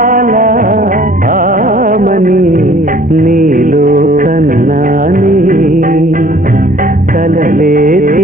బాల రామని నీలో కన్నాని కలలేదు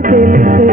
తెలిసే